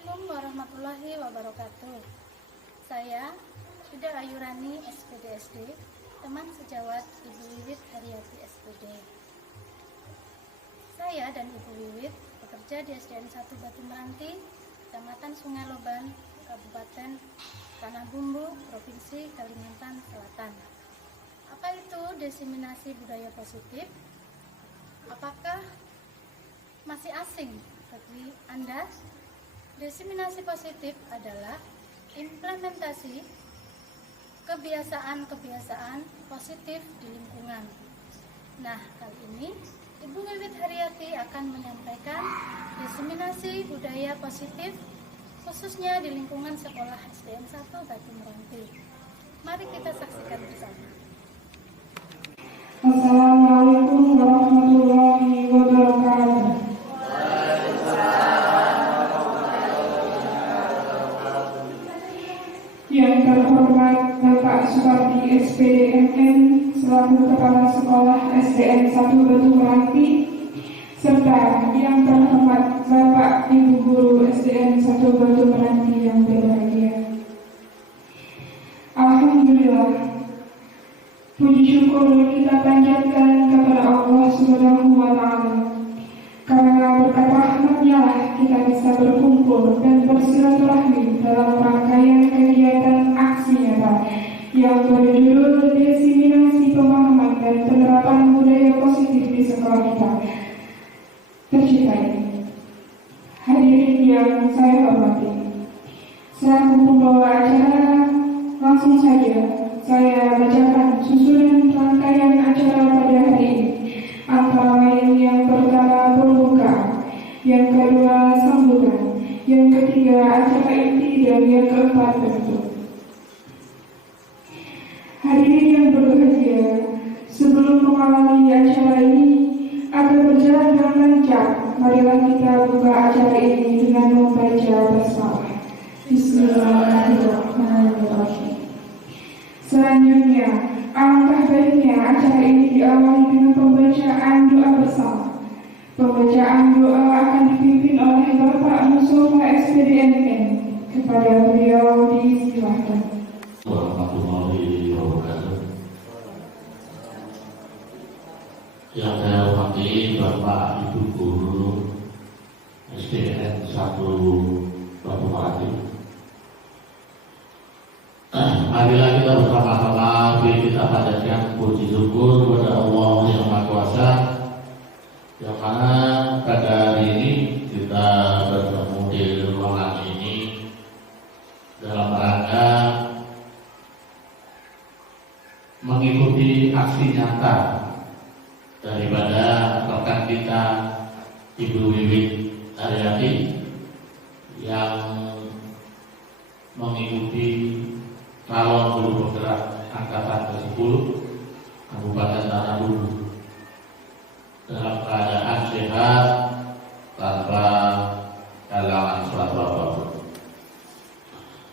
Assalamualaikum warahmatullahi wabarakatuh. Saya Ida Ayurani SPDSD, teman sejawat Ibu Wiwit Haryati SPD. Saya dan Ibu Wiwit bekerja di SDN 1 Batu Meranti, Kecamatan Sungai Loban, Kabupaten Tanah Bumbu, Provinsi Kalimantan Selatan. Apa itu diseminasi budaya positif? Apakah masih asing bagi Anda? Diseminasi positif adalah implementasi kebiasaan-kebiasaan positif di lingkungan. Nah, kali ini Ibu Wiwit Haryati akan menyampaikan diseminasi budaya positif khususnya di lingkungan sekolah SDN 1 Batu Meranti. Mari kita saksikan bersama. Assalamualaikum warahmatullahi wabarakatuh. Yang terhormat Bapak Supardi SPD MM selaku Kepala Sekolah SDN 1 Batu Meranti, serta yang terhormat Bapak Ibu Guru SDN 1 Batu Meranti yang berbahagia. Alhamdulillah, puji syukur kita panjatkan kepada Allah Subhanahu wa Ta'ala, karena berkat rahmat-Nya lah kita bisa berkumpul dan bersilaturahmi dalam rangkaian kegiatan aksi nyata yang berjudul diseminasi pemahaman dan penerapan budaya positif di sekolah kita tercinta ini. Hadirin yang saya hormati, selaku pembawa acara, langsung saja saya bacakan susunan rangkaian acara pada hari ini. Antara lain yang pertama pembukaan, yang kedua sambutan, yang ketiga acara inti, dan yang keempat penutup. Hadirin yang berbahagia, sebelum mengawali acara ini agar berjalan dengan lancar, marilah kita buka acara ini dengan membaca basmalah. Bismillahirrahmanirrahim. Selanjutnya, alangkah baiknya acara ini diawali dengan pembacaan doa bersama. Pembacaan doa akan dipimpin oleh Bapak Mustafa SPDMN. Kepada beliau disilahkan. Warahmatullahi wabarakatuh. Yang saya hormati Bapak Ibu Guru SDN 1 Batu Meranti. Marilah kita bersama-sama kita panjatkan puji syukur kepada Allah Yang Maha Kuasa, yang mana pada hari ini kita bertemu di ruangan ini dalam rangka mengikuti aksi nyata daripada rekan kita Ibu Wiwit Haryati yang mengikuti calon guru bergerak angkatan ke-10 Kabupaten Tanah Bumbu dalam keadaan sehat tanpa halangan suatu apapun.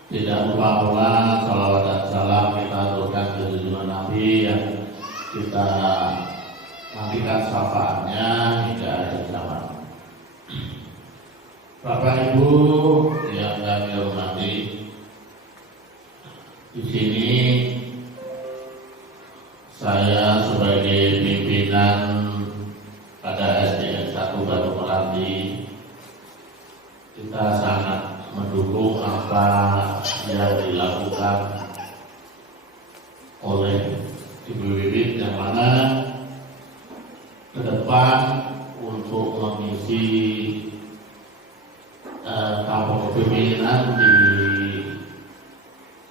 Tidak lupa salawat dan salam kita aturkan ke junjungan Nabi yang kita nantikan syafaatnya hingga akhir zaman. Bapak Ibu yang kami hormati, di sini saya sebagai pimpinan pada SDN 1 Batu Meranti, kita sangat mendukung apa yang dilakukan oleh Ibu Wiwit, yang mana ke depan untuk mengisi kampung kepemimpinan di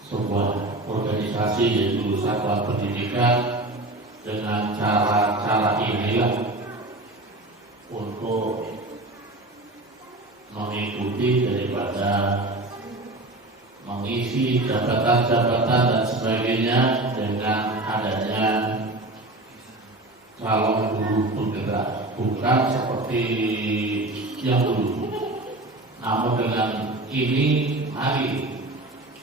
sebuah organisasi yaitu satuan pendidikan dengan cara-cara inilah untuk mengikuti daripada mengisi jabatan-jabatan dan sebagainya dengan adanya calon guru penggerak, bukan seperti yang dulu. Namun dengan ini mari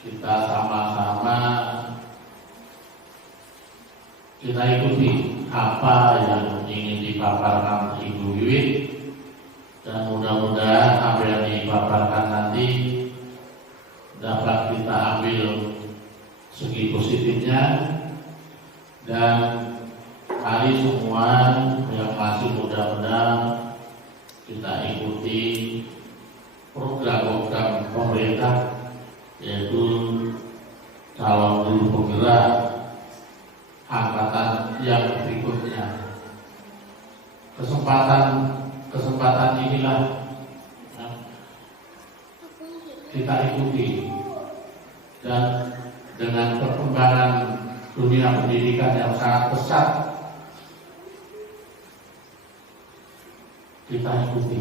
kita sama-sama kita ikuti apa yang ingin dipaparkan Ibu Wiwit, dan mudah-mudahan apa yang dipaparkan nanti dirinya. Dan mari semua yang masih muda-muda kita ikuti program-program pemerintah, yaitu calon guru penggerak angkatan yang berikutnya. Kesempatan inilah kita ikuti, dan dengan perkembangan dunia pendidikan yang sangat pesat kita ikuti.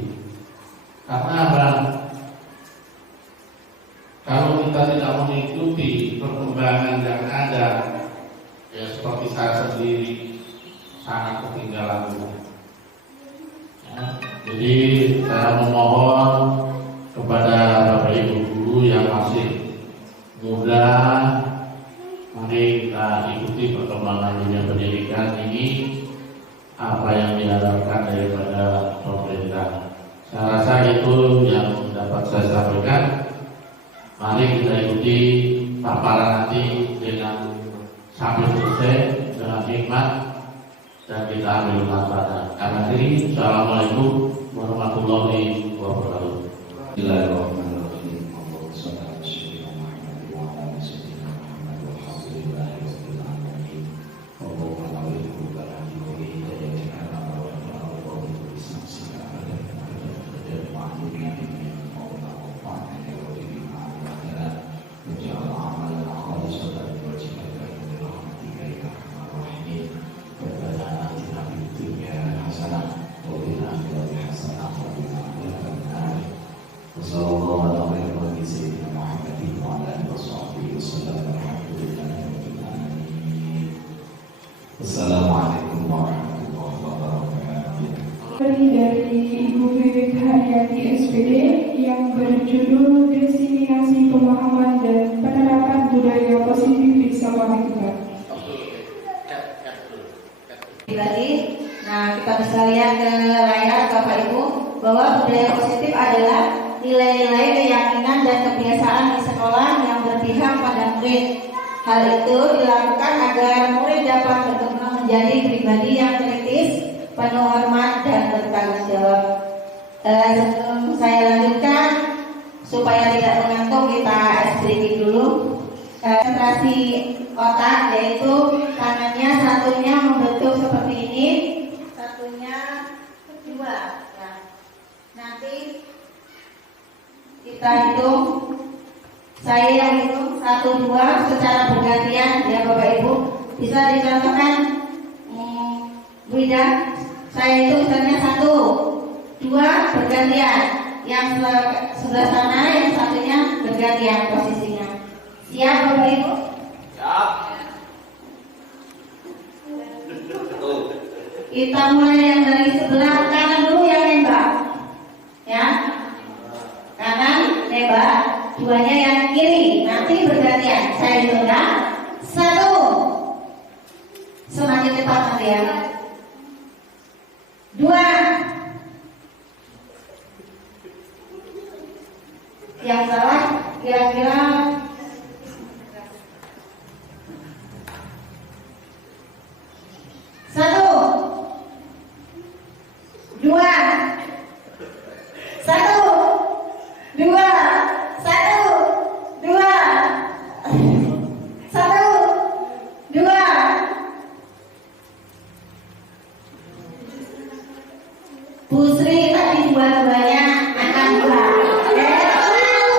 Karena apa? Kalau kita tidak mengikuti perkembangan yang ada, ya seperti saya sendiri sangat ketinggalan. Ya, jadi saya memohon kepada Bapak Ibu guru yang masih muda, mari kita ikuti perkembangan dunia pendidikan ini, apa yang diharapkan daripada pemerintah. Saya rasa itu yang dapat saya sampaikan. Mari kita ikuti paparan nanti dengan sampai selesai dengan hikmat, dan kita ambil manfaatnya. Karena ini, Assalamualaikum warahmatullahi wabarakatuh. Bismillahirrahmanirrahim. Assalamualaikum warahmatullahi wabarakatuh. Dari Ibu Wiwit Haryati SPD yang berjudul Diseminasi Pemahaman dan Penerapan Budaya Positif di Sekolah Kita. Lagi, nah kita bisa lihat ke layar Bapak Ibu bahwa budaya positif adalah nilai-nilai keyakinan dan kebiasaan di sekolah yang berpihak pada murid. Hal itu dilakukan agar murid dapat berkembang menjadi pribadi yang kritis, penuh hormat dan bertanggung jawab. Sebelum saya lanjutkan, supaya tidak mengantuk, kita sedikit dulu. Konsentrasi otak, yaitu tangannya satunya membentuk seperti ini, satunya dua. Ya. Nanti kita hitung, saya yang hitung 1, 2 secara bergantian, ya Bapak Ibu. Bisa dicontohkan, Wida, saya itu misalnya 1, 2 bergantian, yang sebelah sana yang satunya bergantian posisinya. Siap Bapak Ibu? Siap. Kita mulai yang dari sebelah kanan dulu yang nembak, ya. Kanan nembak, duanya yang kiri, nanti bergantian. Saya hitung ya. 1, semakin cepat nanti ya. 2, yang salah kira-kira 1, 2, 1, 2, 1, 2, 1, 2. Bu Sri tadi dua-duanya akan pulang.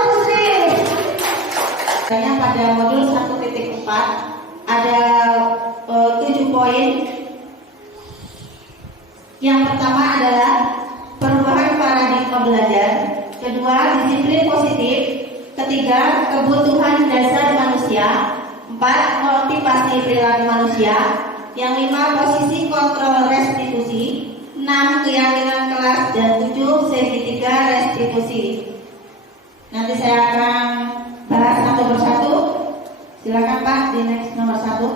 Bu Sri. Kayaknya pada modul 1.4 ada 7 poin. Yang pertama adalah perubahan paradigma belajar, kedua disiplin positif, ketiga kebutuhan dasar manusia, 4 motivasi perilaku manusia, yang 5 posisi kontrol restitusi, 6 keyakinan kelas, dan 7 segitiga restitusi. Nanti saya akan bahas satu persatu. Silakan Pak, di next nomor 1.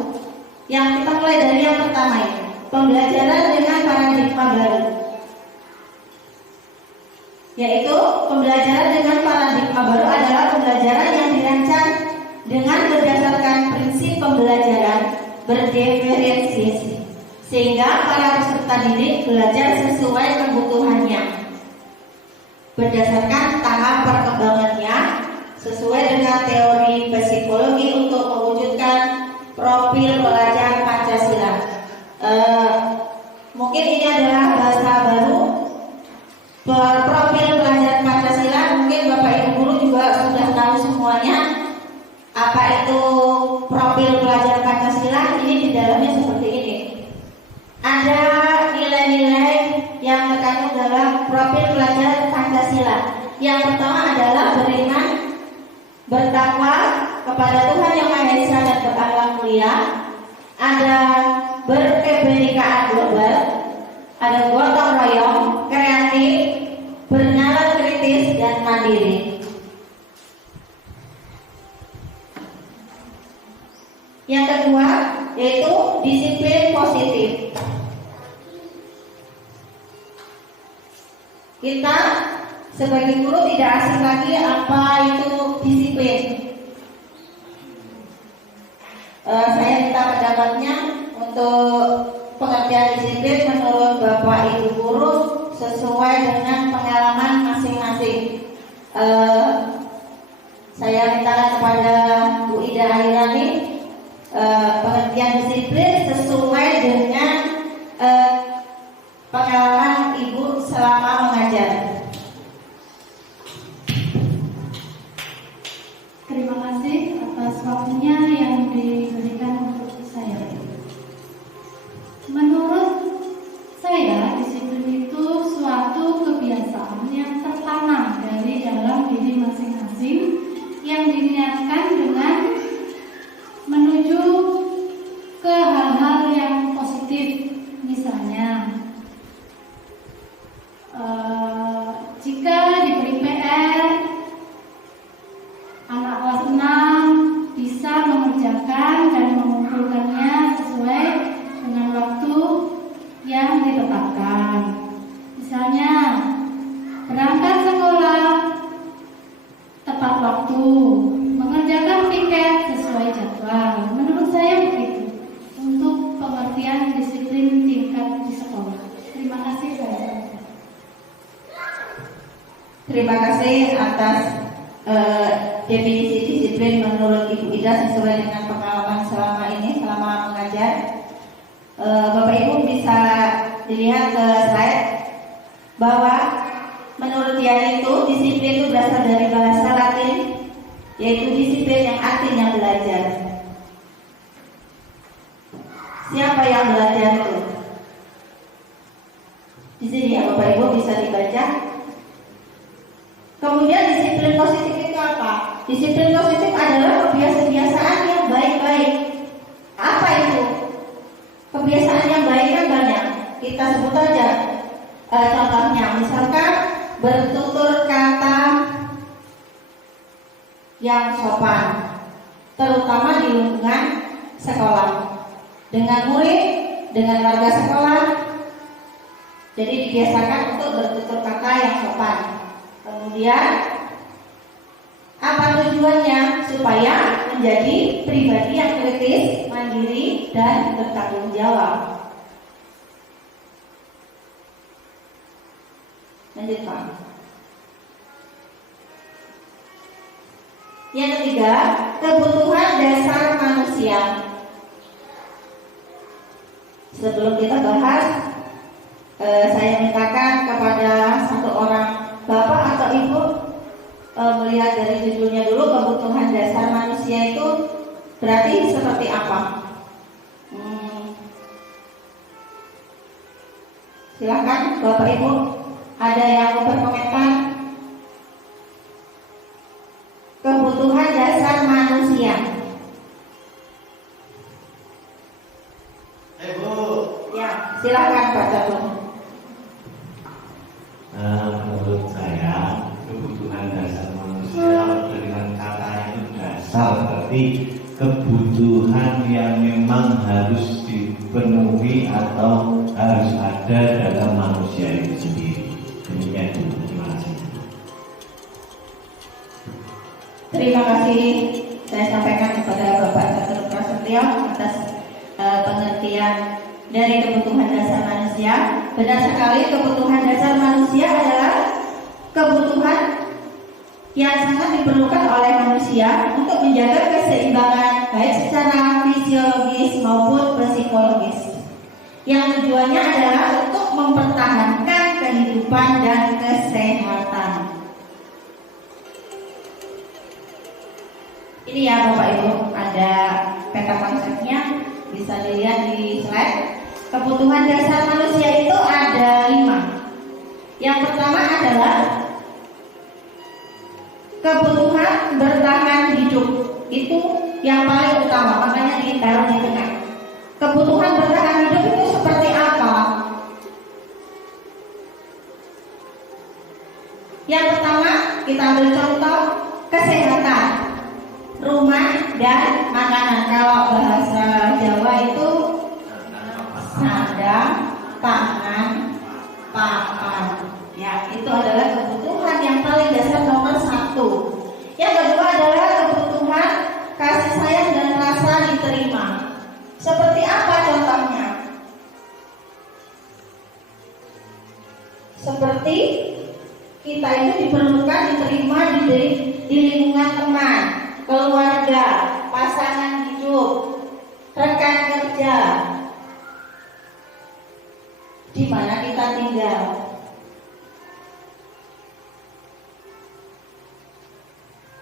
Yang kita mulai dari yang pertama ini, pembelajaran dengan paradigma baru, yaitu pembelajaran dengan paradigma baru adalah pembelajaran yang dirancang dengan berdasarkan prinsip pembelajaran berdiferensiasi, sehingga para peserta didik belajar sesuai kebutuhannya berdasarkan tahap perkembangannya sesuai dengan teori psikologi untuk mewujudkan profil pelajar Pancasila. Mungkin ini adalah bahasa baru, profil pelajar Pancasila. Mungkin Bapak Ibu guru juga sudah tahu semuanya apa itu profil pelajar Pancasila. Ini di dalamnya seperti ini. Ada nilai-nilai yang terkandung dalam profil pelajar Pancasila. Yang pertama adalah beriman, bertakwa kepada Tuhan Yang Maha Esa dan berakhlak mulia. Ada berkebenekaan global, ada gotong royong, kreatif, bernalar kritis dan mandiri. Yang kedua yaitu disiplin positif. Kita sebagai guru tidak asing lagi apa itu disiplin. Saya minta pendapatnya untuk pengertian disiplin menurut Bapak Ibu guru sesuai dengan pengalaman masing-masing. Saya minta kepada Bu Ida Airani pengertian disiplin sesuai dengan pengalaman Ibu selama mengajar. Terima kasih atas waktunya yang diberikan untuk saya. Menurut saya, disiplin itu suatu kebiasaan yang tertanam dari dalam diri masing-masing yang diniatkan dengan menuju ke hal-hal yang positif. Misalnya, jika diberi PR, anak kelas 6 bisa mengerjakan dan mengumpulkannya sesuai dengan waktu yang ditetapkan. Misalnya, berangkat sekolah tepat waktu, mengerjakan piket sesuai jadwal. Menurut saya begitu untuk pengertian disiplin tingkat di sekolah. Terima kasih saya. Terima kasih atas definisi disiplin menurut Ibu Ida sesuai dengan pengalaman selama ini, selama mengajar. Bapak Ibu bisa dilihat ke slide bahwa menurut dia itu disiplin itu berasal dari bahasa Latin, yaitu disiplin yang artinya belajar. Siapa yang belajar itu? Di sini ya Bapak Ibu bisa dibaca. Kemudian disiplin positif itu apa? Disiplin positif adalah kebiasaan yang baik-baik. Apa itu? Kebiasaan yang baik kan banyak. Kita sebut aja contohnya. Misalkan bertutur kata yang sopan, terutama di lingkungan sekolah, dengan murid, dengan warga sekolah. Jadi dibiasakan untuk bertutur kata yang sopan. Kemudian apa tujuannya? Supaya menjadi pribadi yang kritis, mandiri, dan bertanggung jawab. Lanjut Pak. Yang ketiga, kebutuhan dasar manusia. Sebelum kita bahas, saya mintakan kepada satu orang Bapak atau Ibu melihat dari judulnya dulu, kebutuhan dasar manusia itu berarti seperti apa? Silakan Bapak Ibu, ada yang mau berkomentar? Kebutuhan dasar manusia. Bu. Ya, silakan Pak Catur. Menurut saya kebutuhan dasar manusia dengan kata itu dasar berarti kebutuhan yang memang harus dipenuhi atau harus ada dalam manusia itu sendiri. Demikian dulu. Terima kasih. Terima kasih saya sampaikan kepada Bapak Catur Prasetyo atas pengertian dari kebutuhan dasar manusia. Benar sekali, kebutuhan dasar manusia adalah kebutuhan yang sangat diperlukan oleh manusia untuk menjaga keseimbangan baik secara fisiologis maupun psikologis. Yang tujuannya adalah untuk mempertahankan kehidupan dan kesehatan. Ini ya Bapak Ibu, ada peta konsepnya, bisa dilihat di slide. Kebutuhan dasar manusia itu ada 5. Yang pertama adalah kebutuhan bertahan hidup. Itu yang paling utama, makanya ditaruh di tengah. Kebutuhan bertahan hidup itu seperti apa? Yang pertama, kita ambil contoh kesehatan, rumah dan makanan. Kalau bahasa Jawa itu sandang, pangan, papan. Ya, itu adalah kebutuhan yang paling dasar nomor 1. Yang kedua adalah kebutuhan kasih sayang dan rasa diterima. Seperti apa contohnya? Seperti kita itu diperlukan diterima di lingkungan teman, keluarga, pasangan hidup, rekan kerja, di mana kita tinggal.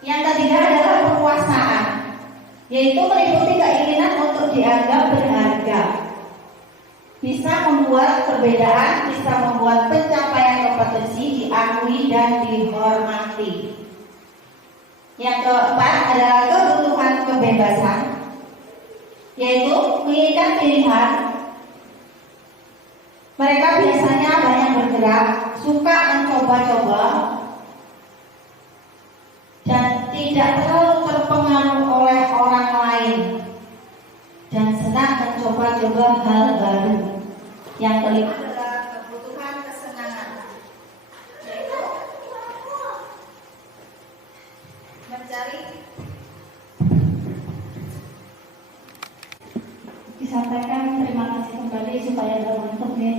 Yang ketiga adalah kepuasaan, yaitu meliputi keinginan untuk dianggap berharga, bisa membuat perbedaan, bisa membuat pencapaian kompetensi diakui dan dihormati. Yang keempat adalah kebutuhan kebebasan, yaitu menginginkan pilihan. Mereka biasanya banyak bergerak, suka mencoba-coba, dan tidak terlalu terpengaruh oleh orang lain, dan senang mencoba-coba hal baru. Yang kelima adalah kebutuhan kesenangan, yaitu mencari. Disampaikan, terima kasih kembali supaya tidak ngantuk ya.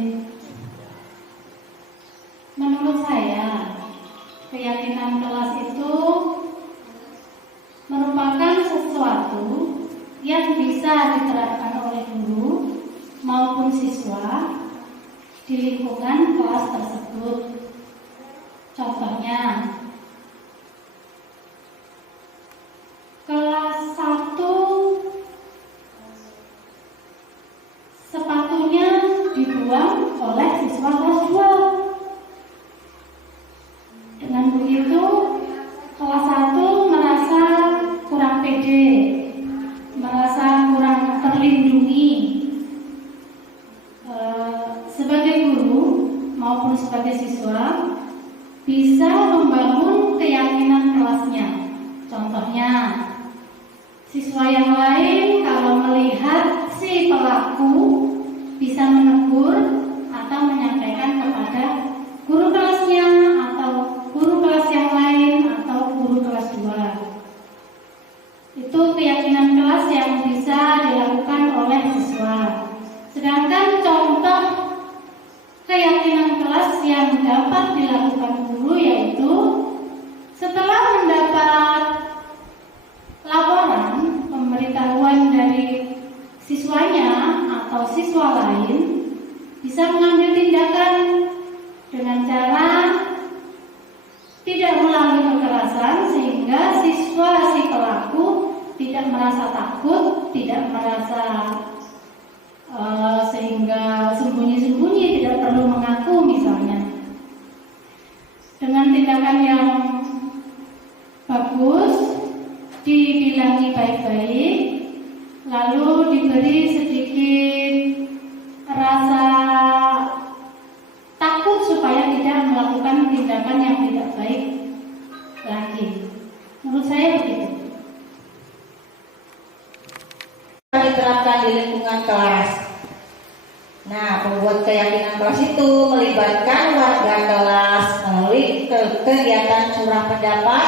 Menurut saya, keyakinan kelas itu merupakan sesuatu yang bisa diterapkan oleh guru maupun siswa di lingkungan kelas tersebut. Contohnya, kelas 1 sepatunya dibuang oleh siswa kelas 2. Dengan begitu, kelas 1 merasa kurang pede, merasa kurang terlindungi. Sebagai guru maupun sebagai siswa bisa membangun keyakinan kelasnya. Contohnya, siswa yang lain kalau melihat si pelaku bisa menegur atau menyampaikan kepada guru kelasnya atau guru kelas yang lain atau guru kelas 2. Itu keyakinan kelas yang bisa dilakukan oleh siswa. Sedangkan contoh keyakinan kelas yang dapat dilakukan guru yaitu setelah mendapat laporan pemberitahuan dari siswanya atau siswa lain, bisa mengambil tindakan dengan cara tidak melalui kekerasan, sehingga siswa si pelaku tidak merasa takut, tidak merasa sehingga sembunyi-sembunyi, tidak perlu mengaku misalnya. Dengan tindakan yang bagus, dibilangi baik-baik, lalu diberi sedikit rasa takut supaya tidak melakukan tindakan yang tidak baik lagi. Menurut saya begitu. Diterapkan di lingkungan kelas. Nah, pembuat keyakinan kelas itu melibatkan warga kelas melalui kegiatan curah pendapat,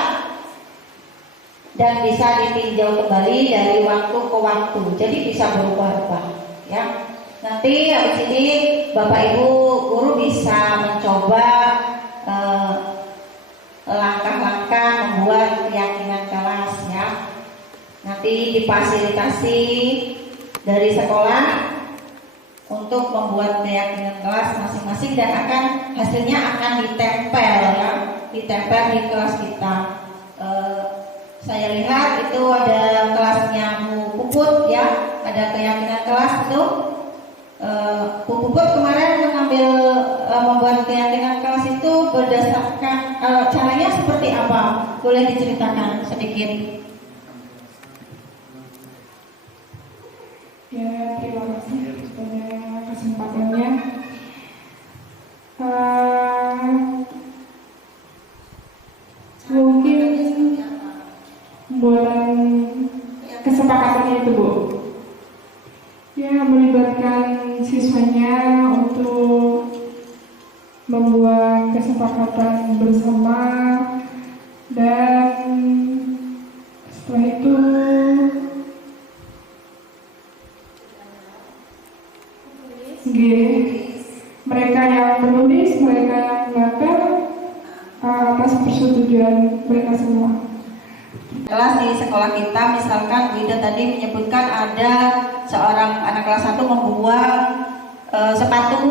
dan bisa ditinjau kembali dari waktu ke waktu. Jadi bisa berubah-ubah, ya. Nanti habis ini Bapak Ibu guru bisa mencoba langkah-langkah membuat keyakinan kelas, ya. Nanti difasilitasi dari sekolah untuk membuat keyakinan kelas masing-masing dan hasilnya akan ditempel, ya, ditempel di kelas kita. Saya lihat itu ada kelasnya Bu Puput, ya, ada keyakinan kelas itu. Bu Puput kemarin membuat keyakinan kelas itu berdasarkan caranya seperti apa? Boleh diceritakan sedikit? Ya, terima kasih pada kesempatannya. Mungkin buatan kesepakatannya itu, Bu, ya, melibatkan siswanya untuk membuat kesepakatan bersama, dan setelah itu mereka yang menulis, mereka yang mengatur atas persetujuan mereka semua. Kelas di sekolah kita, misalkan Bu Ida tadi menyebutkan ada seorang anak kelas 1 membuat sepatu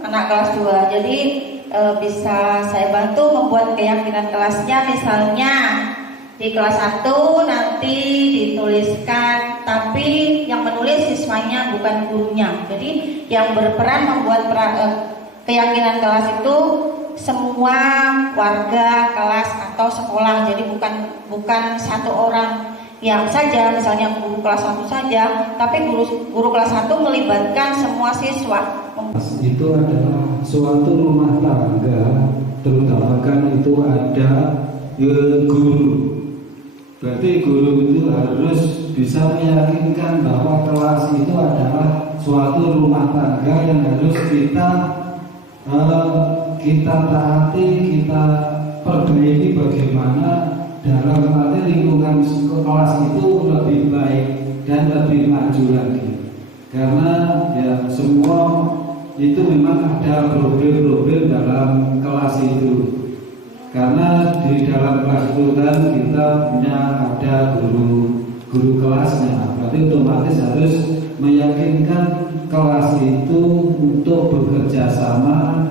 anak kelas 2. Jadi bisa saya bantu membuat keyakinan kelasnya. Misalnya di kelas 1 nanti dituliskan, tapi yang menulis siswanya bukan gurunya. Jadi yang berperan membuat keyakinan kelas itu semua warga kelas atau sekolah. Jadi bukan satu orang yang saja, misalnya guru kelas 1 saja, tapi guru kelas 1 melibatkan semua siswa. Itu adalah suatu rumah tangga, terutama kan itu ada guru. Berarti guru itu harus bisa meyakinkan bahwa kelas itu adalah suatu rumah tangga yang harus kita taati, kita perbaiki bagaimana dalam arti lingkungan kelas itu lebih baik dan lebih maju lagi. Karena ya semua itu memang ada problem-problem dalam kelas itu. Karena di dalam kelas itu kan kita punya ada guru kelasnya, berarti otomatis harus meyakinkan kelas itu untuk bekerja sama.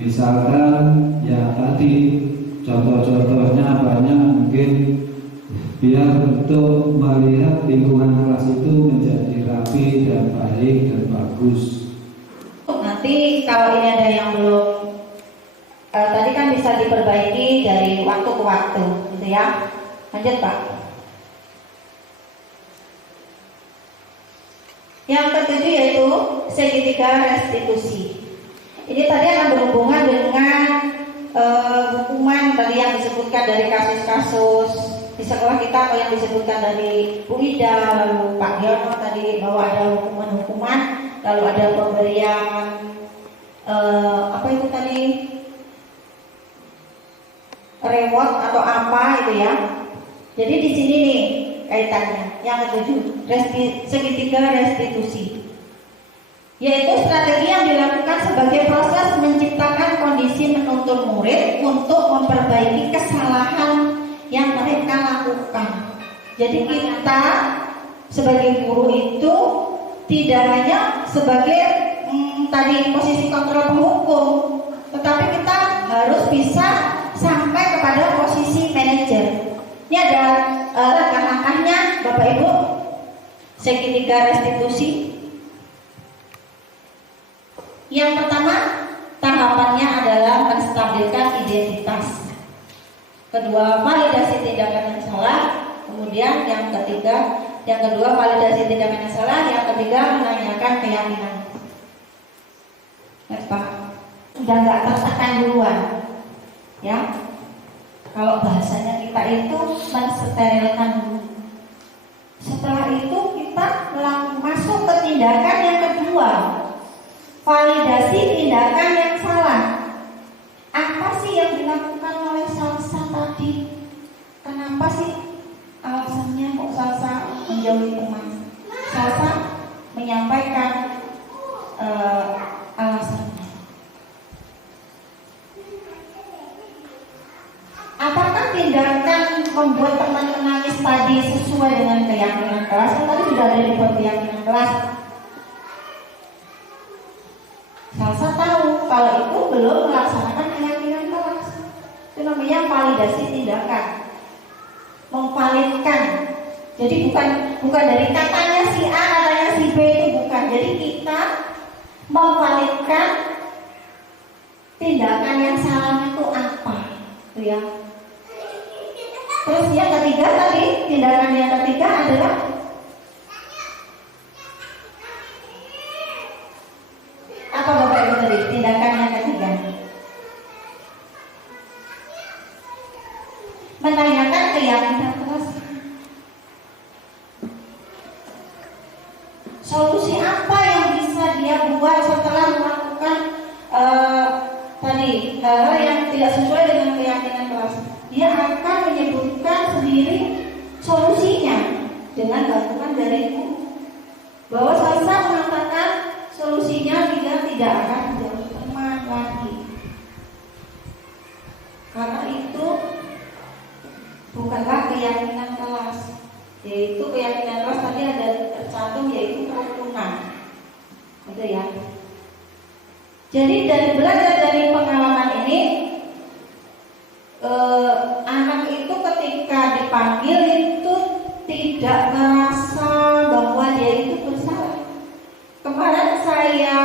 Misalkan ya tadi contoh-contohnya banyak, mungkin biar untuk melihat lingkungan kelas itu menjadi rapi dan baik dan bagus. Nanti kalau ini ada yang belum tadi kan bisa diperbaiki dari waktu ke waktu, gitu ya. Lanjut, Pak. Yang ketujuh yaitu segitiga restitusi. Ini tadi akan berhubungan dengan hukuman tadi yang disebutkan dari kasus-kasus di sekolah kita, atau yang disebutkan dari Bu Ida, lalu Pak Yono tadi bahwa ada hukuman-hukuman, lalu ada pemberian apa itu tadi, reward atau apa itu ya. Jadi di sini nih kaitannya yang ketujuh, segitiga restitusi, yaitu strategi yang dilakukan sebagai proses menciptakan kondisi menuntun murid untuk memperbaiki kesalahan yang mereka lakukan. Jadi kita sebagai guru itu tidak hanya sebagai tadi posisi kontrol penghukum, tetapi kita harus bisa sampai kepada posisi manajer. Ini ada langkah-langkahnya, Bapak Ibu. Segitiga restitusi. Yang pertama, tahapannya adalah menstabilkan identitas. Kedua, validasi tindakan yang salah. Kemudian yang kedua validasi tindakan yang salah. Yang ketiga, menanyakan keyakinan. Pak, sudah nggak tertekan duluan, ya. Kalau bahasanya kita itu mensterilkan dulu. Setelah itu kita masuk ke tindakan yang kedua, validasi tindakan yang salah. Apa sih yang dilakukan oleh Salsa tadi? Kenapa sih membuat teman menangis tadi sesuai dengan keyakinan kelas? Kan tadi sudah ada dibuat keyakinan kelas. Salsa tahu kalau itu belum melaksanakan keyakinan kelas. Itu namanya validasi tindakan, memvalidkan. Jadi bukan dari katanya si A, katanya si B, itu bukan. Jadi kita memvalidkan tindakan yang salah itu apa, itu ya. Terus yang ketiga tadi, tindakan yang ketiga adalah apa Bapak Ibu tadi? Tindakan yang ketiga menanyakan keyakinan kelas. Solusi apa yang bisa dia buat setelah melakukan tadi hal yang tidak sesuai dengan keyakinan kelas? Dia akan menyebutkan sendiri solusinya dengan bantuan dari ibu. Bahwa Salsa mengatakan solusinya dia tidak akan menjadi teman lagi, karena itu bukanlah keyakinan kelas. Yaitu keyakinan kelas tadi ada tercantum yaitu kerukunan, gitu ya. Jadi dari belajar dari pengalaman ini, anak itu ketika dipanggil itu tidak merasa bahwa dia itu bersalah. Kemarin saya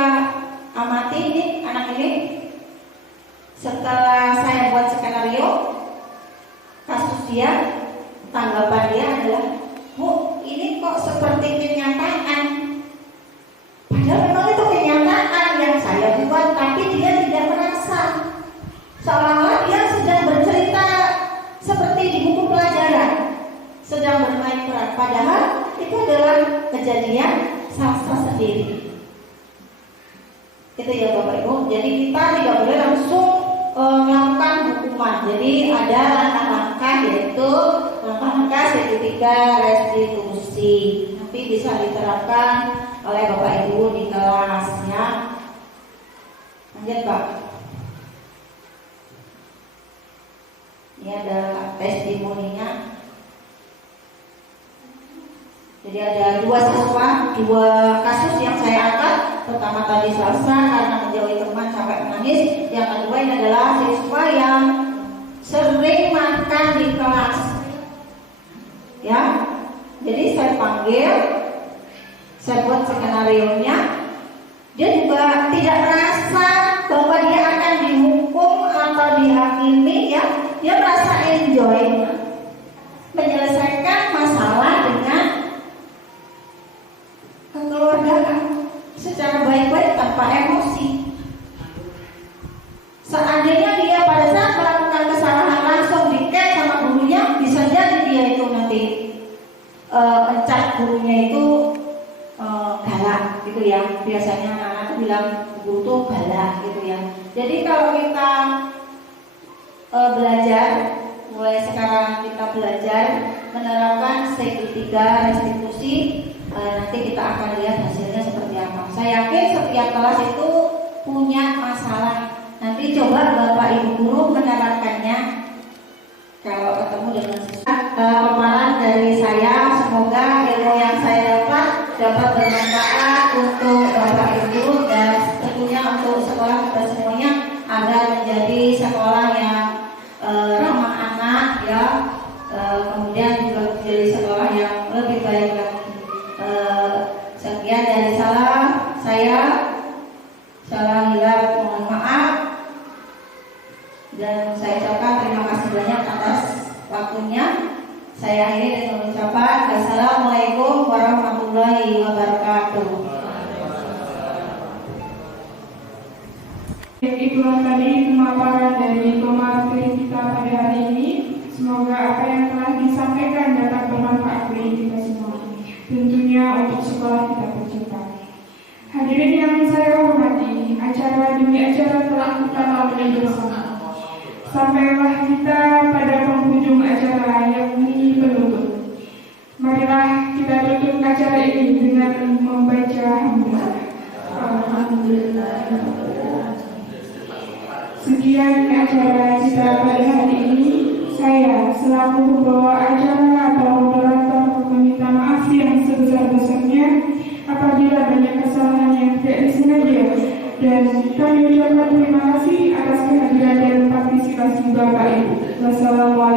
amati ini anak ini, setelah saya buat skenario kasus dia, tanggapan dia adalah, Bu, ini kok seperti kenyataan. Padahal memang itu kenyataan yang saya buat, tapi dia tidak merasa. Seolah-olah dia sedang bercerita seperti di buku pelajaran, sedang bermain peran. Padahal itu adalah kejadian Salsa sendiri. Itu ya Bapak Ibu. Jadi kita tidak boleh langsung melakukan hukuman. Jadi ada langkah-langkah, yaitu langkah-langkah segitiga restitusi. Nanti bisa diterapkan oleh Bapak Ibu di kelas ya. Lanjut Pak. Ini ada testimoninya. Jadi ada dua kasus yang saya angkat. Pertama tadi Salsa karena menjauhi teman sampai menangis. Yang kedua ini adalah siswa yang sering makan di kelas. Ya, jadi saya panggil, saya buat skenario-nya. Dia juga tidak merasa bahwa dia akan dihukum atau dihakimi, ya. Dia merasa enjoy menyelesaikan masalah dengan kekeluargaan secara baik-baik tanpa emosi. Seandainya dia pada saat melakukan kesalahan langsung diket sama gurunya, bisa jadi dia itu nanti mencap gurunya itu galak, gitu ya. Biasanya anak-anak itu bilang guru tuh galak, gitu ya. Jadi kalau kita belajar, mulai sekarang kita belajar menerapkan segitiga restitusi, nanti kita akan lihat hasilnya seperti apa. Saya yakin setiap kelas itu punya masalah. Nanti coba Bapak Ibu guru menerapkannya. Kalau ketemu dengan paparan dari saya, semoga ilmu yang saya dapat bermanfaat untuk Bapak Ibu dan tentunya untuk sekolah kita semuanya, agar menjadi sekolah yang ramah anak, ya. Kemudian juga menjadi sekolah yang lebih baik lagi. Sekian dari saya, salah hilaf, mohon maaf, dan saya ucapkan terima kasih banyak atas waktunya. Saya akhiri dengan mengucapkan Assalamualaikum warahmatullahi wabarakatuh. Itulah tadi pemaparan dari pemateri kita pada hari ini. Semoga apa yang telah disampaikan dapat bermanfaat bagi kita semua, tentunya untuk sekolah kita tercinta. Hadirin yang saya hormati, acara demi acara telah kita lalui bersama. Sampailah kita pada penghujung acara, yakni penutup. Marilah kita tutup acara ini dengan membaca hamdalah. Alhamdulillah. Sekian acara kita pada hari ini. Saya selaku selaku pembawa acara atau moderator meminta maaf yang sebesar-besarnya apabila banyak kesalahan yang tidak disengaja, dan kami ucapkan terima kasih atas kehadiran dan partisipasi Bapak Ibu. Wassalamualaikum